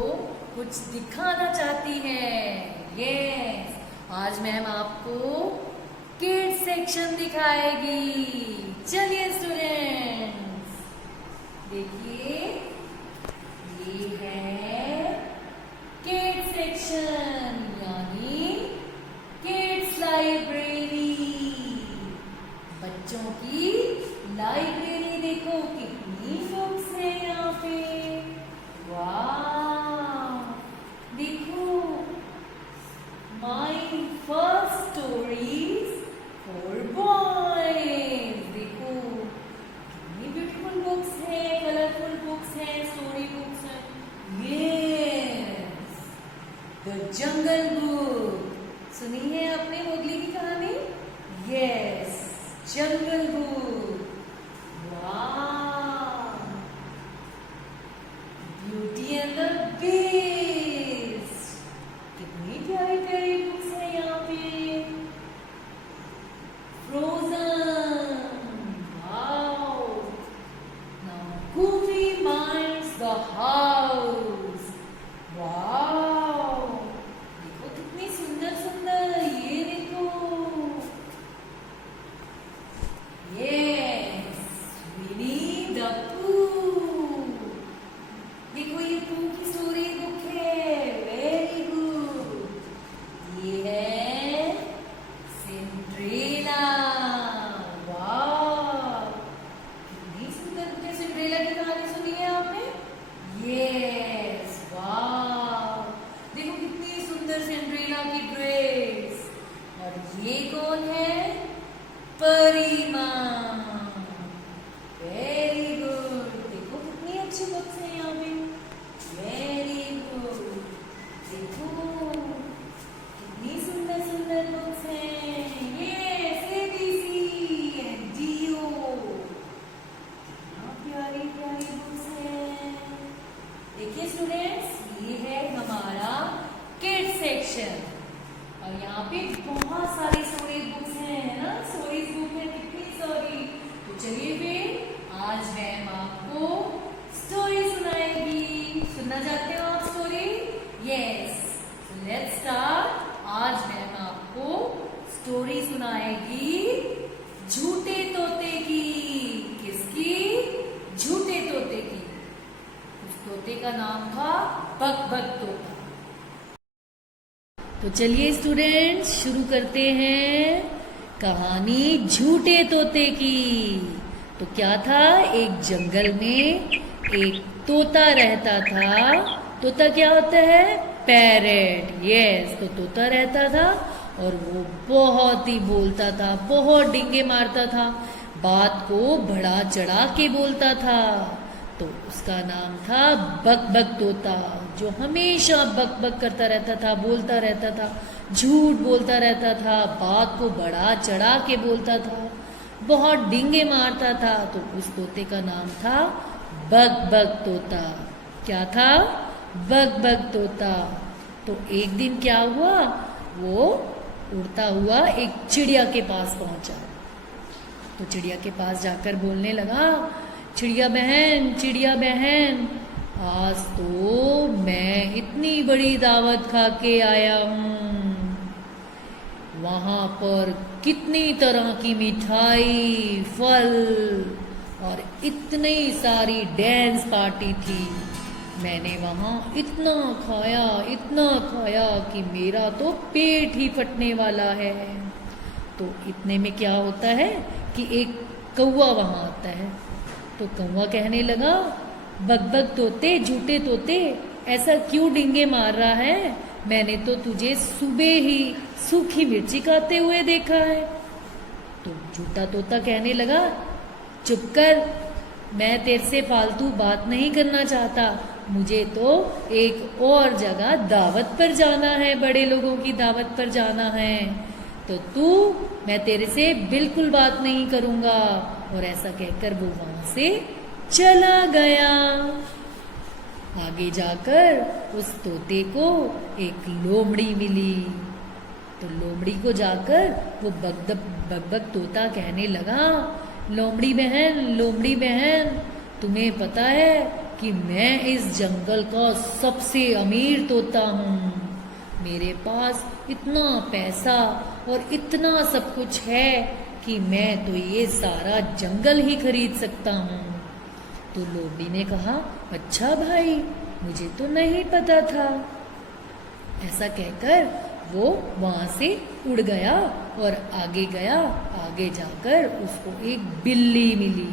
कुछ दिखाना चाहती है। यस, आज मैम आपको किड्स सेक्शन दिखाएगी। चलिए स्टूडेंट्स, देखिए ये है किड्स सेक्शन यानी किड्स लाइब्रेरी। बच्चों की लाइब्रेरी देखो, कितनी बुक्स है यहाँ पे। वाह, देखो, my first stories for boys. देखो कितनी ब्यूटीफुल बुक्स है, कलरफुल बुक्स है, स्टोरी बुक्स है। Yes, the jungle book. सुनी है आपने मोगली की कहानी? यस, जंगल बुक। वाह, ब्यूटी एंड द बीस्ट। कितनी प्यारी प्यारी बुक्स है यहाँ पे। Frozen. Wow, now Goofy minds the house. Wow, देखो कितनी सुंदर सुंदर, ये देखो। यस, विनी द पू। देखो ये पू की स्टोरी बुक है। Very good. ये है सिंड्रेला। वाह, कितनी सुंदर बुक है। सिंड्रेला की कहानी सुनी है आपने? यस, वाह, देखो कितनी सुंदर सिंड्रेला की ड्रेस। और ये कौन है? परी माँ। Very good. देखो कितनी अच्छी बुक्स है यहाँ पे। Very good. देखो कितनी सुंदर सुंदर बुक्स हैं। Yes, ABC and DO। कितना प्यारी प्यारी बुक्स हैं। देखिए स्टूडेंट्स, ये है हमारा किड्स सेक्शन और यहाँ पे बहुत सारी स्टोरी बुक्स हैं, है ना? स्टोरीज बुक है कितनी सारी। तो चलिए फिर आज मैम आपको स्टोरी सुनाएगी। सुनना चाहते हो आप स्टोरी? Yes, let's start. आज मैम आपको स्टोरी सुनाएगी झूठे तोते की। किसकी? झूठे तोते की। उस तोते का नाम था बक बक तोता। तो चलिए स्टूडेंट्स, शुरू करते हैं कहानी झूठे तोते की। तो क्या था, एक जंगल में एक तोता रहता था। तोता क्या होता है? पैरेट। यस, तो तोता रहता था और वो बहुत ही बोलता था, बहुत डींगे मारता था, बात को बढ़ा चढ़ा के बोलता था। तो उसका नाम था बक बक तोता, जो हमेशा बक बक करता रहता था, बोलता रहता था, झूठ बोलता रहता था, बात को बढ़ा चढ़ा के बोलता था, बहुत डींगे मारता था। तो उस तोते का नाम था बक बक तोता। क्या था? बक बक तोता। तो एक दिन क्या हुआ, वो उड़ता हुआ एक चिड़िया के पास पहुंचा। तो चिड़िया के पास जाकर बोलने लगा, चिड़िया बहन, आज तो मैं इतनी बड़ी दावत खा के आया हूँ। वहाँ पर कितनी तरह की मिठाई, फल और इतनी सारी डांस पार्टी थी। मैंने वहाँ इतना खाया कि मेरा तो पेट ही फटने वाला है। तो इतने में क्या होता है कि एक कौवा वहाँ आता है। तो कौवा कहने लगा, बक बक तोते, झूठे तोते, ऐसा क्यों डींगे मार रहा है? मैंने तो तुझे सुबह ही सूखी मिर्ची खाते हुए देखा है। तो झूठा तोता कहने लगा, चुप कर, मैं तेरे से फालतू बात नहीं करना चाहता। मुझे तो एक और जगह दावत पर जाना है, बड़े लोगों की दावत पर जाना है। तो मैं तेरे से बिल्कुल बात नहीं करूंगा। और ऐसा कहकर वो वहां से चला गया। आगे जाकर उस तोते को एक लोमड़ी मिली। तो लोमड़ी को जाकर वो बक बक तोता कहने लगा, लोमड़ी बहन, तुम्हें पता है कि मैं इस जंगल का सबसे अमीर तोता हूँ। मेरे पास इतना पैसा और इतना सब कुछ है कि मैं तो ये सारा जंगल ही खरीद सकता हूँ। तो लोमड़ी ने कहा, अच्छा भाई, मुझे तो नहीं पता था। ऐसा कहकर वो वहां से उड़ गया और आगे गया। आगे जाकर उसको एक बिल्ली मिली।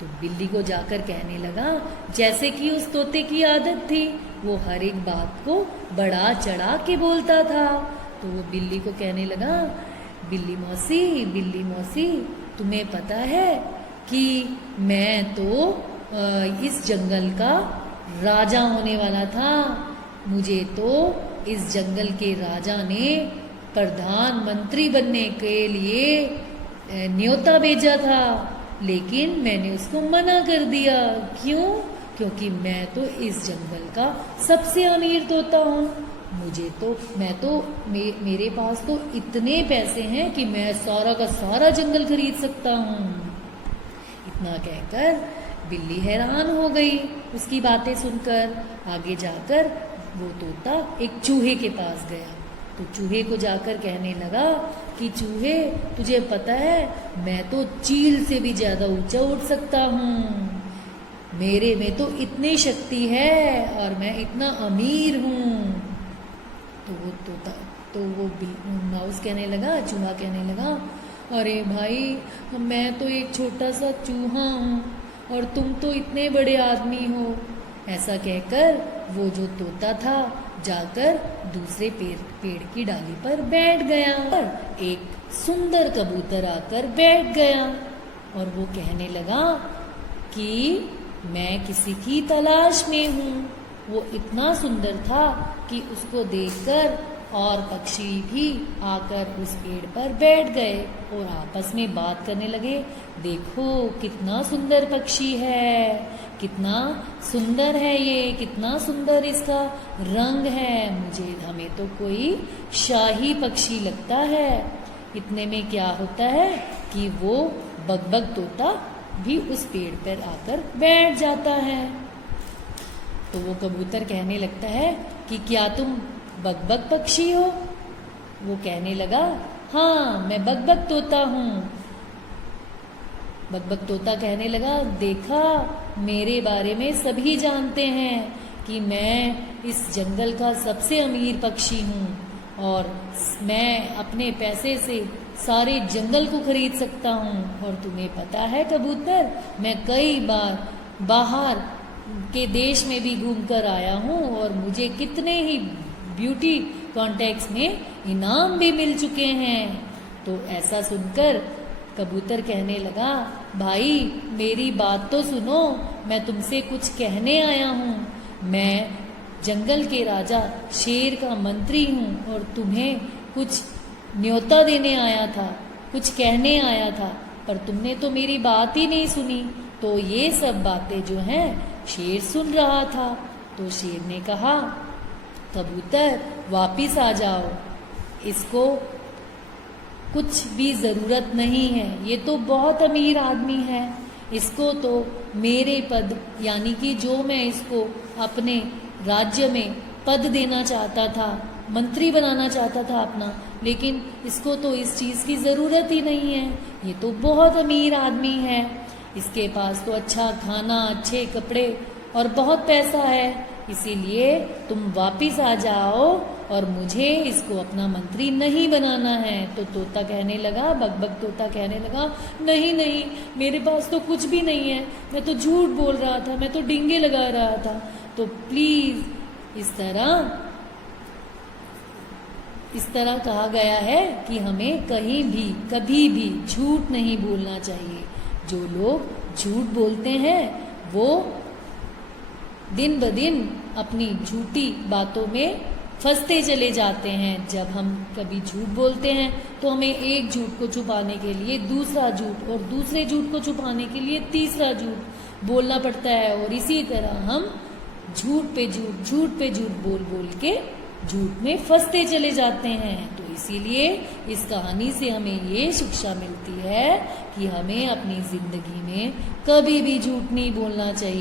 तो बिल्ली को जाकर कहने लगा, जैसे कि उस तोते की आदत थी, वो हर एक बात को बढ़ा चढ़ा के बोलता था। तो वो बिल्ली को कहने लगा, बिल्ली मौसी, तुम्हें पता है कि मैं तो इस जंगल का राजा होने वाला था। मुझे तो इस जंगल के राजा ने प्रधानमंत्री बनने के लिए न्योता भेजा था, लेकिन मैंने उसको मना कर दिया। क्यों? क्योंकि मैं तो इस जंगल का सबसे अमीर तोता हूँ। मेरे पास तो इतने पैसे हैं कि मैं सारा का सारा जंगल खरीद सकता हूँ। इतना कहकर बिल्ली हैरान हो गई उसकी बातें सुनकर। आगे जाकर वो तोता एक चूहे के पास गया। तो चूहे को जाकर कहने लगा कि चूहे, तुझे पता है, मैं तो चील से भी ज्यादा ऊंचा उड़ सकता हूँ। मेरे में तो इतनी शक्ति है और मैं इतना अमीर हूँ। तो वो माउस कहने लगा, चूहा कहने लगा, अरे भाई, मैं तो एक छोटा सा चूहा हूँ और तुम तो इतने बड़े आदमी हो। ऐसा कहकर वो जो तोता था जाकर दूसरे पेड़ की डाली पर बैठ गया। एक सुंदर कबूतर आकर बैठ गया और वो कहने लगा कि मैं किसी की तलाश में हूँ। वो इतना सुंदर था कि उसको देखकर और पक्षी भी आकर उस पेड़ पर बैठ गए और आपस में बात करने लगे। देखो कितना सुंदर पक्षी है, कितना सुंदर है ये, कितना सुंदर इसका रंग है। हमें तो कोई शाही पक्षी लगता है। इतने में क्या होता है कि वो बगबग तोता भी उस पेड़ पर आकर बैठ जाता है। तो वो कबूतर कहने लगता है कि क्या तुम बगबग पक्षी हो? वो कहने लगा, हाँ, मैं बगबग तोता हूँ। बगबग तोता कहने लगा, देखा, मेरे बारे में सभी जानते हैं कि मैं इस जंगल का सबसे अमीर पक्षी हूँ और मैं अपने पैसे से सारे जंगल को खरीद सकता हूँ। और तुम्हें पता है कबूतर, मैं कई बार बाहर के देश में भी घूमकर आया हूँ और मुझे कितने ही ब्यूटी कॉन्टेक्स में इनाम भी मिल चुके हैं। तो ऐसा सुनकर कबूतर कहने लगा, भाई मेरी बात तो सुनो, मैं तुमसे कुछ कहने आया हूँ। मैं जंगल के राजा शेर का मंत्री हूँ और तुम्हें कुछ न्योता देने आया था, कुछ कहने आया था, पर तुमने तो मेरी बात ही नहीं सुनी। तो ये सब बातें जो हैं शेर सुन रहा था। तो शेर ने कहा, कबूतर वापिस आ जाओ, इसको कुछ भी ज़रूरत नहीं है, ये तो बहुत अमीर आदमी है। इसको तो मेरे पद, यानी कि जो मैं इसको अपने राज्य में पद देना चाहता था, मंत्री बनाना चाहता था अपना, लेकिन इसको तो इस चीज़ की ज़रूरत ही नहीं है। ये तो बहुत अमीर आदमी है, इसके पास तो अच्छा खाना, अच्छे कपड़े और बहुत पैसा है। इसीलिए तुम वापिस आ जाओ और मुझे इसको अपना मंत्री नहीं बनाना है। तो तोता कहने लगा, बगबग तोता कहने लगा, नहीं नहीं, मेरे पास तो कुछ भी नहीं है, मैं तो झूठ बोल रहा था, मैं तो डींगे लगा रहा था। तो प्लीज इस तरह कहा गया है कि हमें कहीं भी कभी भी झूठ नहीं बोलना चाहिए। जो लोग झूठ बोलते हैं वो दिन ब दिन अपनी झूठी बातों में फंसते चले जाते हैं। जब हम कभी झूठ बोलते हैं तो हमें एक झूठ को छुपाने के लिए दूसरा झूठ और दूसरे झूठ को छुपाने के लिए तीसरा झूठ बोलना पड़ता है, और इसी तरह हम झूठ पे झूठ बोल बोल के झूठ में फंसते चले जाते हैं। तो इसीलिए इस कहानी से हमें ये शिक्षा मिलती है कि हमें अपनी जिंदगी में कभी भी झूठ नहीं बोलना चाहिए।